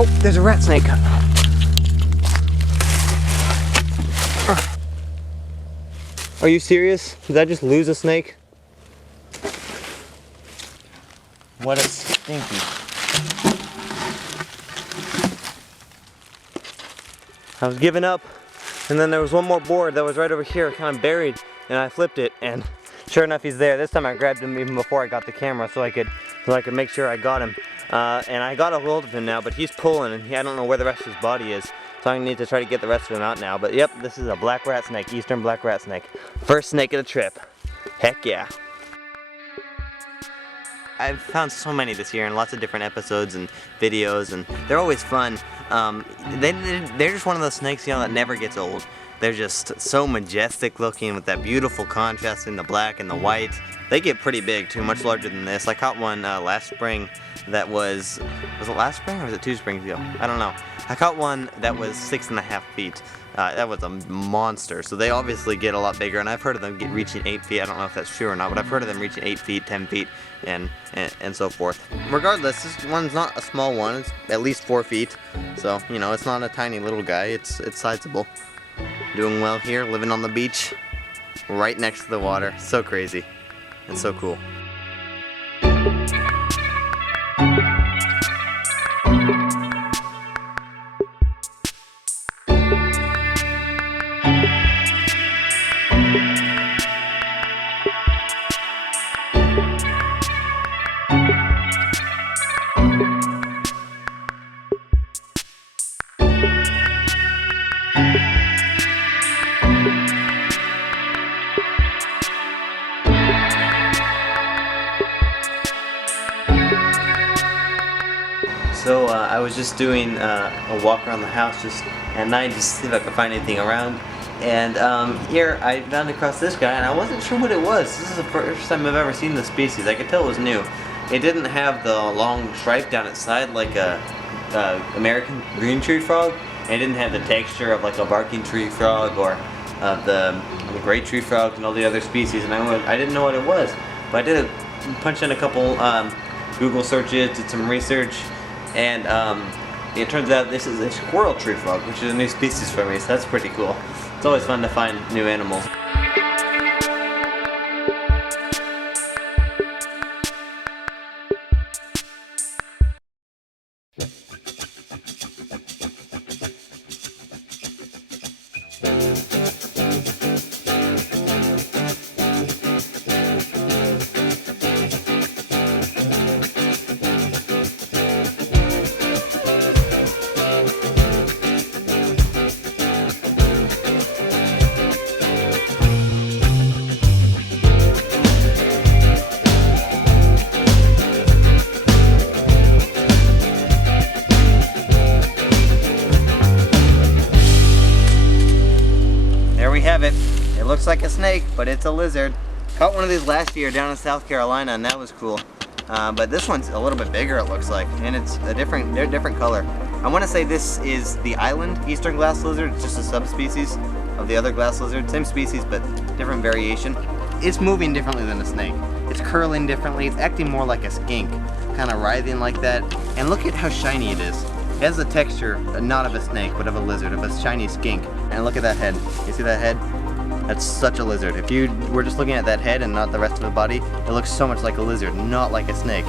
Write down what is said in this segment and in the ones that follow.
Oh, there's a rat snake. Are you serious? Did I just lose a snake? What a stinky. I was giving up, and then there was one more board that was right over here, kind of buried, and I flipped it, and sure enough, he's there. This time I grabbed him even before I got the camera, so I could make sure I got him. And I got a hold of him now, but he's pulling, and I don't know where the rest of his body is. So I need to try to get the rest of him out now. But yep, this is a black rat snake, eastern black rat snake. First snake of the trip. Heck yeah. I've found so many this year in lots of different episodes and videos, and they're always fun. They're just one of those snakes, you know, that never gets old. They're just so majestic looking with that beautiful contrast in the black and the white. They get pretty big too, much larger than this. I caught one last spring that was it last spring or was it 2 springs ago? I don't know. I caught one that was 6.5 feet. That was a monster. So they obviously get a lot bigger, and I've heard of them reaching 8 feet. I don't know if that's true or not, but I've heard of them reaching 8 feet, 10 feet, and so forth. Regardless, this one's not a small one. It's at least 4 feet. So, you know, it's not a tiny little guy. It's sizable. Doing well here, living on the beach, right next to the water. So crazy and so cool. So I was just doing a walk around the house just at night just to see if I could find anything around. And here I found across this guy, and I wasn't sure what it was. This is the first time I've ever seen this species. I could tell it was new. It didn't have the long stripe down its side like a American green tree frog. And it didn't have the texture of like a barking tree frog or the great tree frog and all the other species. And I didn't know what it was. But I did punch in a couple Google searches, did some research. And it turns out this is a squirrel tree frog, which is a new species for me, so that's pretty cool. It's always fun to find new animals. It looks like a snake, but it's a lizard. Caught one of these last year down in South Carolina, and that was cool. But this one's a little bit bigger, it looks like, and they're a different color. I want to say this is the island eastern glass lizard. It's just a subspecies of the other glass lizard. Same species, but different variation. It's moving differently than a snake. It's curling differently. It's acting more like a skink, kind of writhing like that. And look at how shiny it is. It has the texture, not of a snake, but of a lizard, of a shiny skink. And look at that head. You see that head? That's such a lizard. If you were just looking at that head and not the rest of the body, it looks so much like a lizard, not like a snake.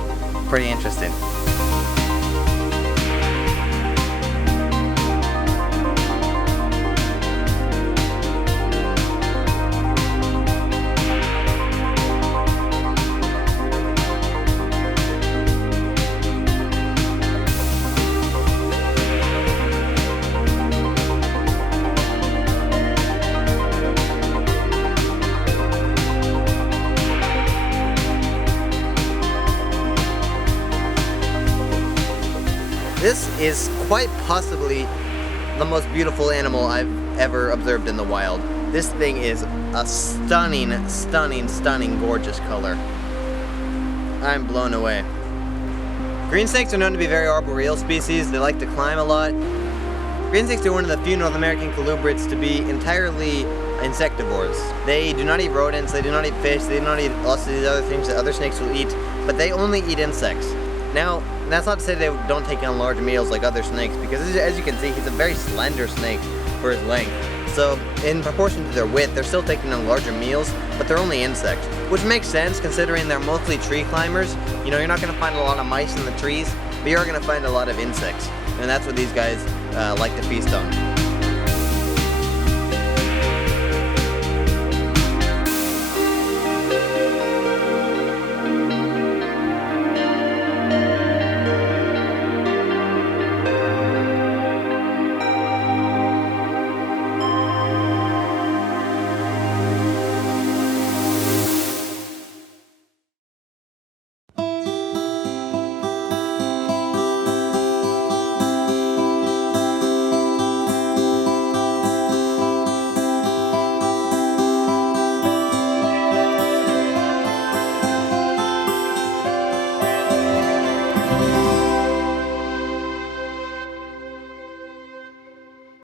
Pretty interesting. This is quite possibly the most beautiful animal I've ever observed in the wild. This thing is a stunning, stunning, stunning, gorgeous color. I'm blown away. Green snakes are known to be very arboreal species. They like to climb a lot. Green snakes are one of the few North American colubrids to be entirely insectivores. They do not eat rodents, they do not eat fish, they do not eat lots of these other things that other snakes will eat, but they only eat insects. Now, that's not to say they don't take on large meals like other snakes, because as you can see, he's a very slender snake for his length. So, in proportion to their width, they're still taking on larger meals, but they're only insects, which makes sense considering they're mostly tree climbers. You know, you're not going to find a lot of mice in the trees, but you're going to find a lot of insects, and that's what these guys like to feast on.